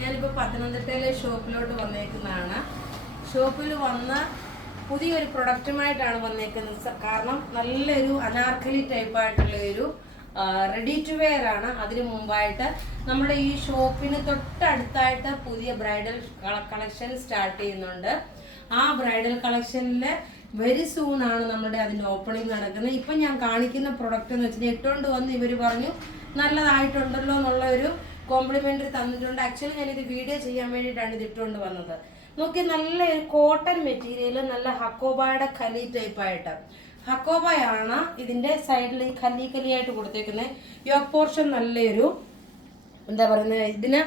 ഞാനിപ്പോൾ പത്തനംതിട്ടയിലെ ഷോപ്പിലോട്ട് വന്നേക്കുന്നതാണ്. ഷോപ്പിൽ വന്ന പുതിയൊരു പ്രൊഡക്റ്റുമായിട്ടാണ് വന്നേക്കുന്നത്. കാരണം നല്ലൊരു അനാർക്കലി ടൈപ്പായിട്ടുള്ള ഒരു റെഡി ടു വെയർ ആണ്. അതിനു മുമ്പായിട്ട് നമ്മുടെ ഈ ഷോപ്പിന് തൊട്ടടുത്തായിട്ട് പുതിയ ബ്രൈഡൽ കളക്ഷൻ സ്റ്റാർട്ട് ചെയ്യുന്നുണ്ട്. ആ ബ്രൈഡൽ കളക്ഷനിൽ വെരി സൂൺ ആണ് നമ്മുടെ അതിൻ്റെ ഓപ്പണിംഗ് നടക്കുന്നത്. ഇപ്പം ഞാൻ കാണിക്കുന്ന പ്രൊഡക്റ്റ് എന്ന് വെച്ചാൽ ഇട്ടുകൊണ്ട് വന്ന് ഇവർ പറഞ്ഞു നല്ലതായിട്ടുണ്ടല്ലോ എന്നുള്ള ഒരു കോംപ്ലിമെൻ്ററി തന്നിട്ടുണ്ട്. ആക്ച്വലി ഞാനിത് വീഡിയോ ചെയ്യാൻ വേണ്ടിയിട്ടാണ് ഇത് ഇട്ടുകൊണ്ട് വന്നത്. നോക്കി, നല്ല ഒരു കോട്ടൺ മെറ്റീരിയൽ, നല്ല ഹക്കോബയുടെ ഖലി ടൈപ്പായിട്ട്. ഹക്കോബയാണ് ഇതിൻ്റെ സൈഡിൽ ഈ കല്ലിയായിട്ട് കൊടുത്തേക്കുന്നത്. യോക്ക് പോർഷൻ നല്ലൊരു എന്താ പറയുന്നത്, ഇതിന്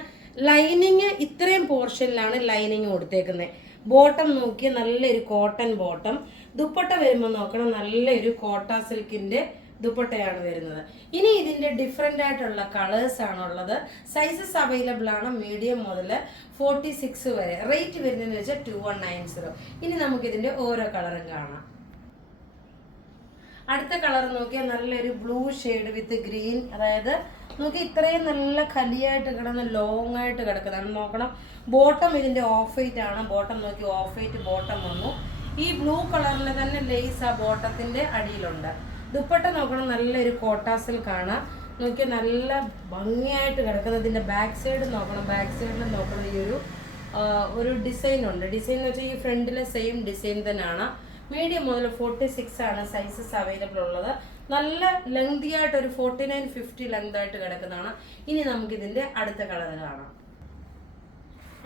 ലൈനിങ് ഇത്രയും പോർഷനിലാണ് ലൈനിങ് കൊടുത്തേക്കുന്നത്. ബോട്ടം നോക്കി നല്ലൊരു കോട്ടൺ ബോട്ടം. ദുപ്പട്ട വരുമ്പോൾ നോക്കണം, നല്ലൊരു കോട്ട സിൽക്കിൻ്റെ ദുപ്പട്ടയാണ് വരുന്നത്. ഇനി ഇതിൻ്റെ ഡിഫറെൻ്റ് ആയിട്ടുള്ള കളേഴ്സ് ആണുള്ളത്. സൈസസ് അവൈലബിൾ ആണ് മീഡിയം മുതൽ 46 വരെ. റേറ്റ് വരുന്നതെന്ന് വെച്ചാൽ 2190. ഇനി നമുക്കിതിൻ്റെ ഓരോ കളറും കാണാം. അടുത്ത കളർ നോക്കിയാൽ നല്ലൊരു ബ്ലൂ ഷെയ്ഡ് വിത്ത് ഗ്രീൻ. അതായത് നോക്കി ഇത്രയും നല്ല കലിയായിട്ട് കിടന്ന് ലോങ് ആയിട്ട് കിടക്കുന്നതാണ്. നോക്കണം, ബോട്ടം ഇതിൻ്റെ ഓഫ് വൈറ്റ് ആണ്. ബോട്ടം നോക്കി ഓഫ് വൈറ്റ് ബോട്ടം വന്നു. ഈ ബ്ലൂ കളറിൽ തന്നെ ലേസ് ആ ബോട്ടത്തിൻ്റെ അടിയിലുണ്ട്. ദുപ്പട്ട നോക്കണം, നല്ലൊരു കോട്ടാ സിൽക്കാണ്. നോക്കി നല്ല ഭംഗിയായിട്ട് കിടക്കുന്നതിൻ്റെ ബാക്ക് സൈഡ് നോക്കണം. ബാക്ക് സൈഡിൽ നോക്കണം, ഈ ഒരു ഡിസൈൻ ഉണ്ട്. ഡിസൈൻ എന്ന് വെച്ചാൽ ഈ ഫ്രണ്ടിലെ സെയിം ഡിസൈൻ തന്നെയാണ്. മീഡിയം മുതൽ 46 ആണ് സൈസസ് അവൈലബിൾ ഉള്ളത്. നല്ല ലെങ്തി ആയിട്ട് ഒരു 49-50 ലെങ്ത് ആയിട്ട് കിടക്കുന്നതാണ്. ഇനി നമുക്കിതിൻ്റെ അടുത്ത കളർ കാണാം.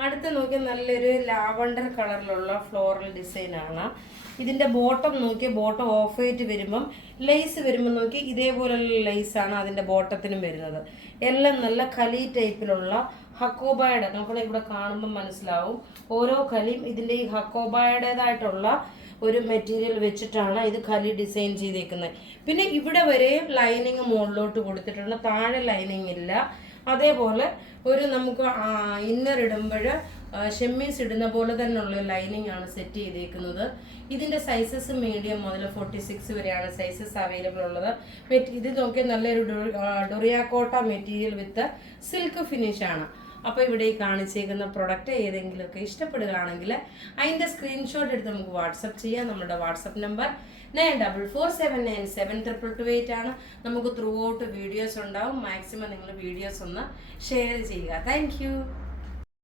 അടുത്ത നോക്കിയാൽ നല്ലൊരു ലാവണ്ടർ കളറിലുള്ള ഫ്ലോറൽ ഡിസൈനാണ്. ഇതിൻ്റെ ബോട്ടം നോക്കി, ബോട്ടം ഓഫ് വൈറ്റ് വരുമ്പം ലേസ് വരുമ്പോൾ നോക്കി ഇതേപോലുള്ള ലേസാണ് അതിൻ്റെ ബോട്ടത്തിനും വരുന്നത്. എല്ലാം നല്ല കലി ടൈപ്പിലുള്ള ഹക്കോബയുടെ, നമുക്ക് ഇവിടെ കാണുമ്പോൾ മനസ്സിലാവും ഓരോ കലിയും ഇതിൻ്റെ ഈ ഹക്കോബയുടേതായിട്ടുള്ള ഒരു മെറ്റീരിയൽ വെച്ചിട്ടാണ് ഇത് കലി ഡിസൈൻ ചെയ്തേക്കുന്നത്. പിന്നെ ഇവിടെ വരെ ലൈനിങ് മുകളിലോട്ട് കൊടുത്തിട്ടുണ്ട്, താഴെ ലൈനിങ് ഇല്ല. അതേപോലെ ഒരു നമുക്ക് ഇന്നർ ഇടുമ്പോൾ ഷെമ്മീസ് ഇടുന്ന പോലെ തന്നെയുള്ള ലൈനിങ് ആണ് സെറ്റ് ചെയ്തേക്കുന്നത്. ഇതിൻ്റെ സൈസസ് മീഡിയം മുതൽ 46 വരെയാണ് സൈസസ് അവൈലബിൾ ഉള്ളത്. ഇത് നോക്കിയാൽ നല്ലൊരു ഡൊറിയാക്കോട്ട മെറ്റീരിയൽ വിത്ത് സിൽക്ക് ഫിനിഷ് ആണ്. അപ്പോൾ ഇവിടെ ഈ കാണിച്ചേക്കുന്ന പ്രൊഡക്റ്റ് ഏതെങ്കിലുമൊക്കെ ഇഷ്ടപ്പെടുകയാണെങ്കിൽ അതിൻ്റെ സ്ക്രീൻഷോട്ട് എടുത്ത് നമുക്ക് വാട്സപ്പ് ചെയ്യാം. നമ്മുടെ വാട്സപ്പ് നമ്പർ 9447972228 ആണ്. നമുക്ക് ത്രൂ ഔട്ട് വീഡിയോസ് ഉണ്ടാവും. മാക്സിമം നിങ്ങൾ വീഡിയോസ് ഒന്ന് ഷെയർ ചെയ്യുക. താങ്ക്